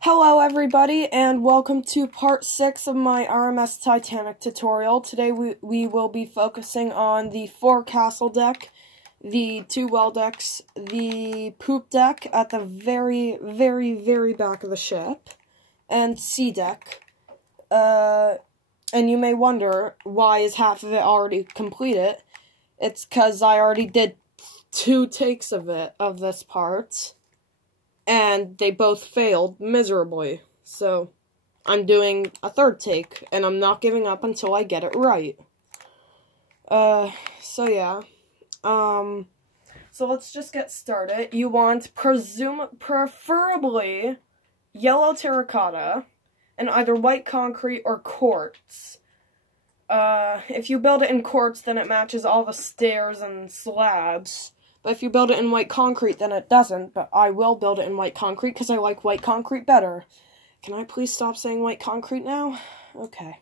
Hello everybody, and welcome to part 6 of my RMS Titanic tutorial. Today we will be focusing on the forecastle deck, the two well decks, the poop deck at the very back of the ship, and C deck. And you may wonder, why is half of it already completed? It's because I already did 2 takes of this part. And they both failed miserably. So, I'm doing a 3rd take, and I'm not giving up until I get it right. So yeah. So let's just get started. You want, preferably, yellow terracotta, and either white concrete or quartz. If you build it in quartz, then it matches all the stairs and slabs. But if you build it in white concrete, then it doesn't. But I will build it in white concrete because I like white concrete better. Can I please stop saying white concrete now? Okay.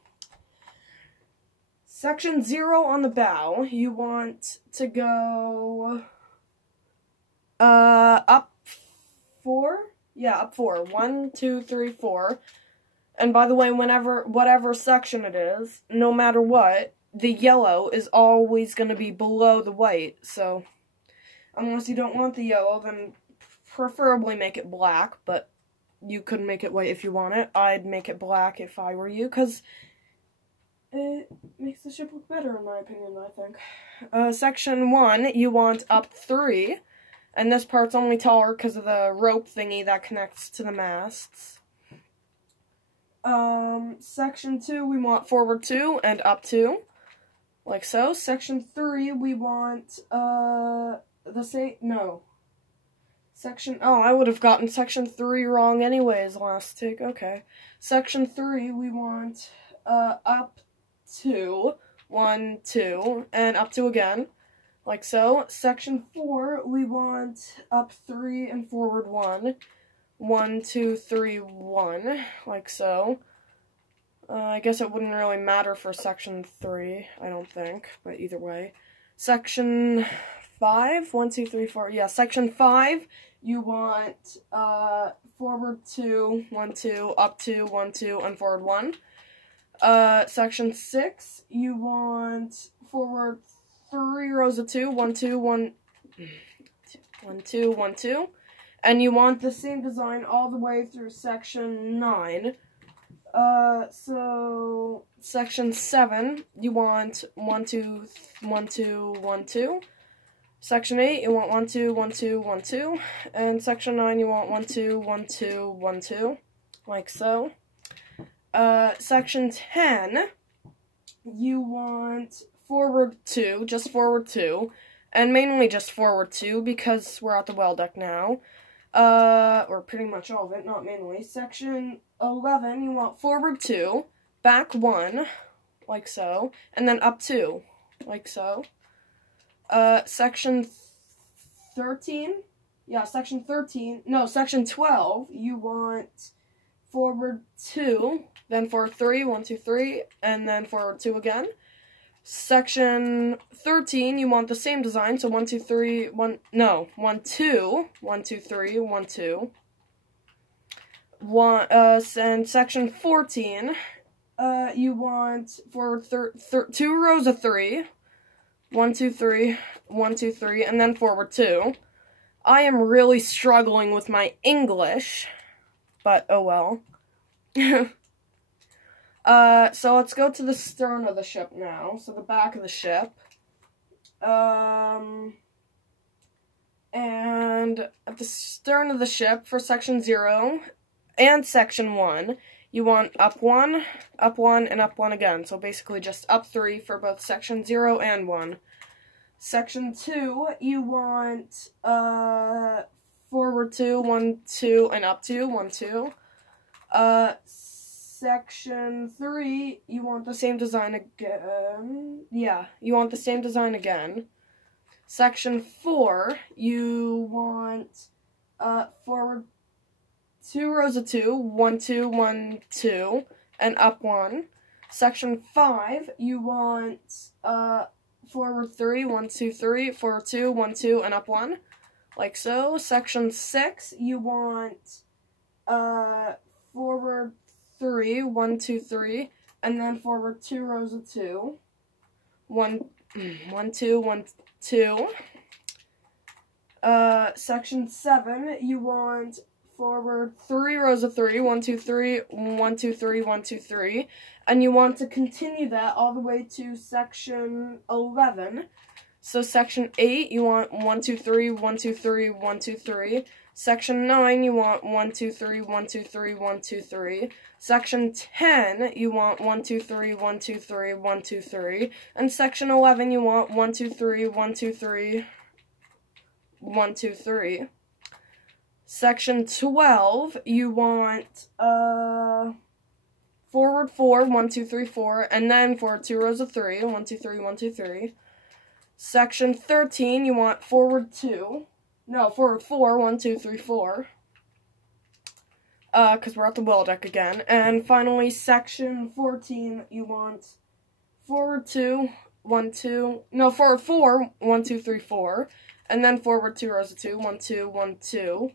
Section 0 on the bow, you want to go up 4? Yeah, up 4. 1, 2, 3, 4. And by the way, whatever section it is, no matter what, the yellow is always going to be below the white, so unless you don't want the yellow, then preferably make it black, but you could make it white if you want it. I'd make it black if I were you, because it makes the ship look better, in my opinion, I think. Section 1, you want up 3, and this part's only taller because of the rope thingy that connects to the masts. Section 2, we want forward 2 and up 2, like so. Section 3, we want, I would have gotten section 3 wrong anyways last take, okay. Section 3, we want, up 2, 1, 2, and up 2 again, like so. Section 4, we want up 3 and forward 1, 1, 2, 3, 1, like so. I guess it wouldn't really matter for section 3, I don't think, but either way. Section 5, 1, 2, 3, 4, yeah, section 5, you want, forward 2, 1, 2, up 2, 1, 2, and forward 1. Section 6, you want forward 3 rows of 2, 1, 2, 1, 2, 1, 2, and you want the same design all the way through section 9. So, section 7, you want 1, 2, 1, 2, 1, 2. Section 8, you want 1, 2, 1, 2, 1, 2. And section 9, you want 1, 2, 1, 2, 1, 2. Like so. Section 10, you want forward 2, just forward 2. And mainly just forward 2, because we're at the well deck now. Or pretty much all of it, not mainly. Section 11, you want forward 2, back 1, like so, and then up 2, like so. Section 13, section 12, you want forward 2, then forward 3, 1, 2, 3, and then forward 2 again. Section 13, you want the same design, so 1, 2, 3, 1, 2, 1, 2, 3, 1, 2. And section 14, you want forward 2 rows of 3, 1, 2, 3, 1, 2, 3, and then forward 2. I am really struggling with my English, but oh well. So let's go to the stern of the ship now, so the back of the ship. And at the stern of the ship, for section 0 and section 1, you want up 1, and up 1 again. So basically just up 3 for both section 0 and 1. Section 2, you want forward 2, 1, 2, and up 2, 1, 2. Section 3, you want the same design again. Yeah, you want the same design again. Section 4, you want forward 2 rows of 2, 1, 2, 1, 2, and up 1. Section 5, you want forward 3, 1, 2, 3, forward 2, 1, 2, and up 1, like so. Section 6, you want 3, 1, 2, 3, and then forward 2 rows of 2. 1, 1, 2, 1, 2. Section 7, you want forward 3 rows of 3, 1, 2, 3, 1, 2, 3, 1, 2, 3, and you want to continue that all the way to section 11. So section 8, you want 1, 2, 3, 1, 2, 3, 1, 2, 3. Section 9, you want 1, 2, 3, 1, 2, 3, 1, 2, 3. Section 10, you want 1, 2, 3, 1, 2, 3, 1, 2, 3. And section 11, you want 1, 2, 3, 1, 2, 3, 1, 2, 3. Section 12, you want forward 4, 1, 2, 3, 4, and then forward 2 rows of 3, 1, 2, 3, 1, 2, 3. Section 13, you want forward 4, 1, 2, 3, 4. Because we're at the well deck again. And finally, section 14, you want forward 2, 1, 2, no, forward 4, 1, 2, 3, 4. And then forward 2 rows of 2, 1, 2, 1, 2.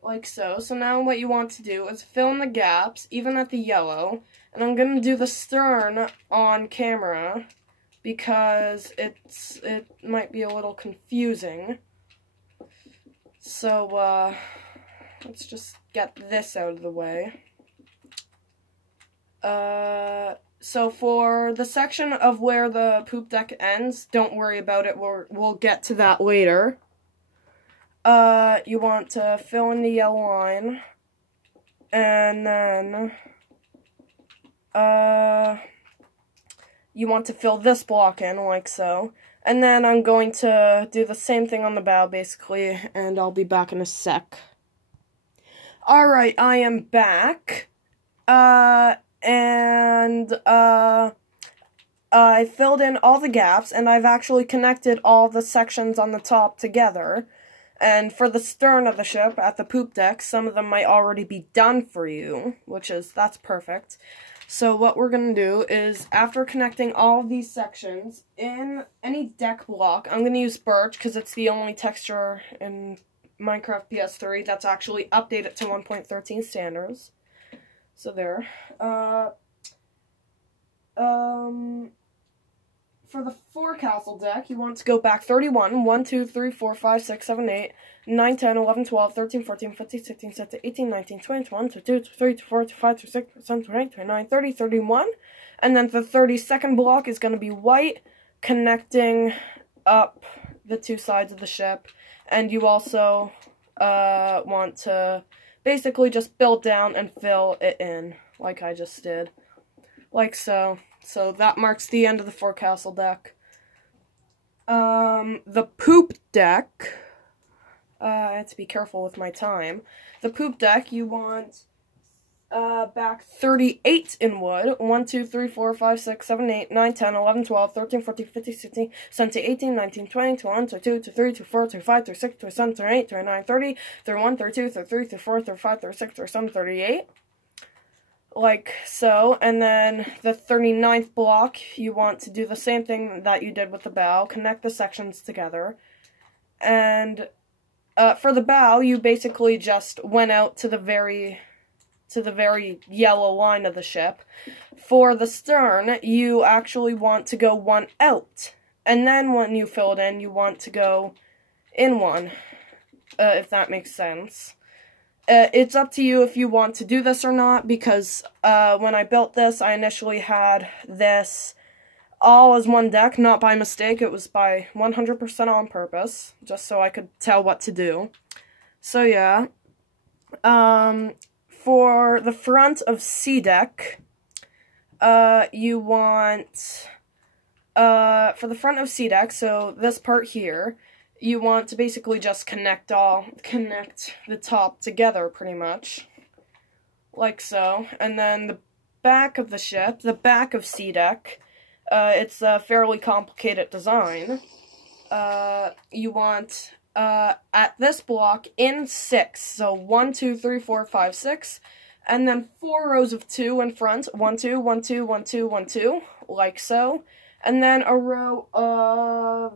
Like so. So now what you want to do is fill in the gaps, even at the yellow. And I'm going to do the stern on camera, because it might be a little confusing. So, let's just get this out of the way. So for the section of where the poop deck ends, don't worry about it, we'll get to that later. You want to fill in the yellow line, and then, you want to fill this block in, like so. And then I'm going to do the same thing on the bow, basically, and I'll be back in a sec. Alright, I am back. I filled in all the gaps, and I've actually connected all the sections on the top together. And for the stern of the ship, at the poop deck, some of them might already be done for you, that's perfect. So what we're going to do is, after connecting all of these sections, in any deck block, I'm going to use birch, because it's the only texture in Minecraft PS3 that's actually updated to 1.13 standards. So there. For the forecastle deck, you want to go back 31, 1, 2, 3, 4, 5, 6, 7, 8, 9, 10, 11, 12, 13, 14, 15, 16, 17, 18, 19, 20, 21, 22, 23, 24, 25, 26, 27, 28, 29, 30, 31. And then the 32nd block is going to be white, connecting up the two sides of the ship. And you also want to basically just build down and fill it in, like I just did. Like so. So that marks the end of the forecastle deck. The poop deck, I have to be careful with my time. The poop deck, you want back 38 in wood. 1, 2, 3, 4, 5, 6, 7, 8, 9, 10, 11, 12, 13, 14, 15, 16, 17, 18, 19, 20, 21, 22, 23, 24, 25, 26, 27, 28, 29, 30, 31, 32, 33, 34, 35, 36, 37, 38. Like so. And then the 39th block, you want to do the same thing that you did with the bow, connect the sections together. And for the bow, you basically just went out to the very yellow line of the ship. For the stern, you actually want to go one out, and then when you fill it in, you want to go in one, if that makes sense. It's up to you if you want to do this or not, because when I built this, I initially had this all as one deck, not by mistake. It was by 100% on purpose, just so I could tell what to do. So yeah, for the front of C deck, you want, for the front of C deck, so this part here, you want to basically just connect the top together, pretty much. Like so. And then the back of the ship, the back of C deck, it's a fairly complicated design. You want, at this block, in 6, so 1, 2, 3, 4, 5, 6, and then 4 rows of 2 in front, 1, 2, 1, 2, 1, 2, 1, 2, like so, and then a row of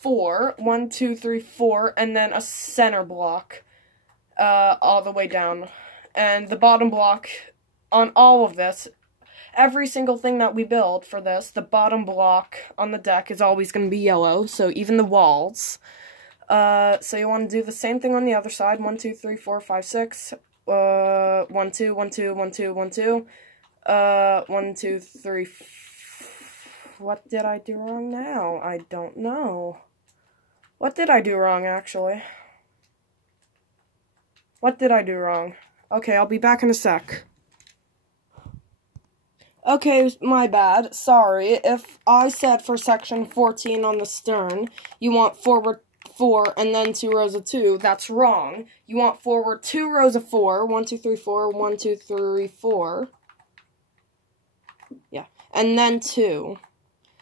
4, 1, 2, 3, 4, and then a center block. all the way down. And the bottom block on all of this, every single thing that we build for this, the bottom block on the deck is always going to be yellow, so even the walls. So you want to do the same thing on the other side. 1, 2, 3, 4, 5, 6. 1, 2, 1, 2, 1, 2, 1, 2. 1, 2, 3. What did I do wrong now? I don't know. What did I do wrong, actually? What did I do wrong? Okay, I'll be back in a sec. Okay, my bad. Sorry. If I said for section 14 on the stern, you want forward 4 and then 2 rows of 2, that's wrong. You want forward 2 rows of 4, 1, 2, 3, 4, 1, 2, 3, 4. Yeah, and then 2.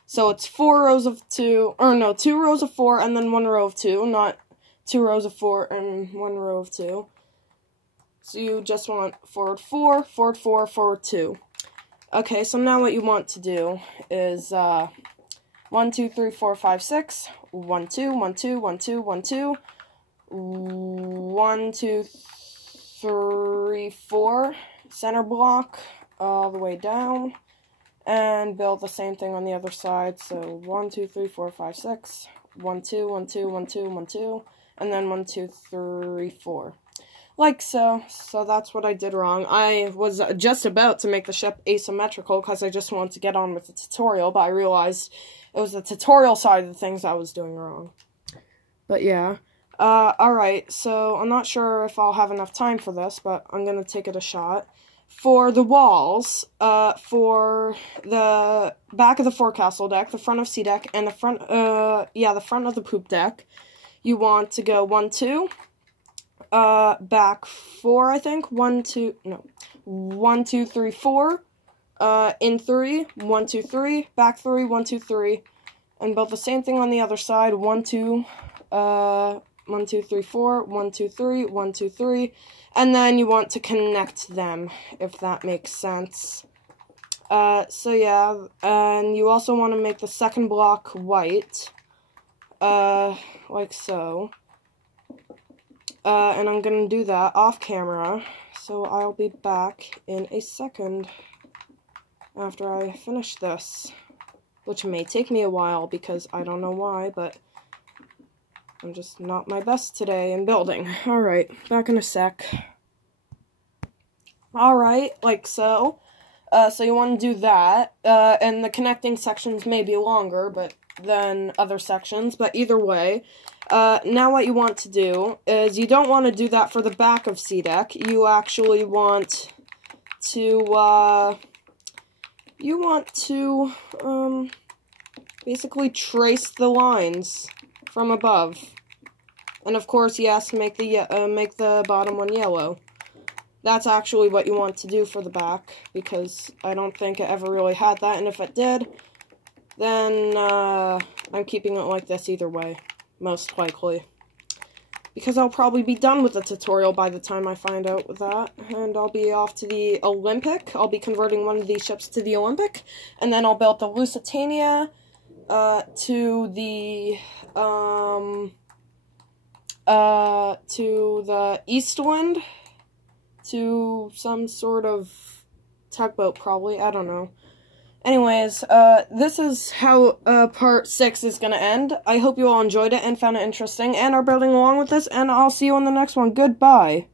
So it's 4 rows of 2, or no, 2 rows of 4 and then 1 row of 2, not 2 rows of 4 and 1 row of 2. So you just want forward 4, forward 4, forward 2. Okay, so now what you want to do is 1, 2, 3, 4, 5, 6, 1, 2, 1, 2, 1, 2, 1, 2, 1, 2, 3, 4, center block all the way down, and build the same thing on the other side. So 1, 2, 3, 4, 5, 6, 1, 2, 1, 2, 1, 2, 1, 2, and then 1, 2, 3, 4. Like so. So that's what I did wrong. I was just about to make the ship asymmetrical because I just wanted to get on with the tutorial, but I realized it was the tutorial side of the things I was doing wrong. But yeah. Alright, so I'm not sure if I'll have enough time for this, but I'm gonna take it a shot. For the walls, for the back of the forecastle deck, the front of C deck, and the front of the poop deck, you want to go 1, 2, back 4, I think. 1, 2, 3, 4, in 3, 1, 2, 3, back 3, 1, 2, 3, and build the same thing on the other side. 1, 2, 1, 2, 3, 4, 1, 2, 3, 1, 2, 3, and then you want to connect them, if that makes sense. So yeah, and you also want to make the second block white, like so. And I'm gonna do that off camera, so I'll be back in a second after I finish this, which may take me a while because I don't know why, but I'm just not my best today in building. Alright, back in a sec. Alright, like so. So you want to do that, and the connecting sections may be longer than other sections, but either way, now what you want to do is you don't want to do that for the back of C deck. You actually want to, basically trace the lines from above. And of course, yes, make the bottom one yellow. That's actually what you want to do for the back, because I don't think it ever really had that, and if it did, then I'm keeping it like this either way, most likely. Because I'll probably be done with the tutorial by the time I find out with that, and I'll be off to the Olympic. I'll be converting one of these ships to the Olympic, and then I'll build the Lusitania to the Eastwind, to some sort of tugboat, probably. I don't know. Anyways, this is how part 6 is gonna end. I hope you all enjoyed it and found it interesting and are building along with this, and I'll see you on the next one. Goodbye.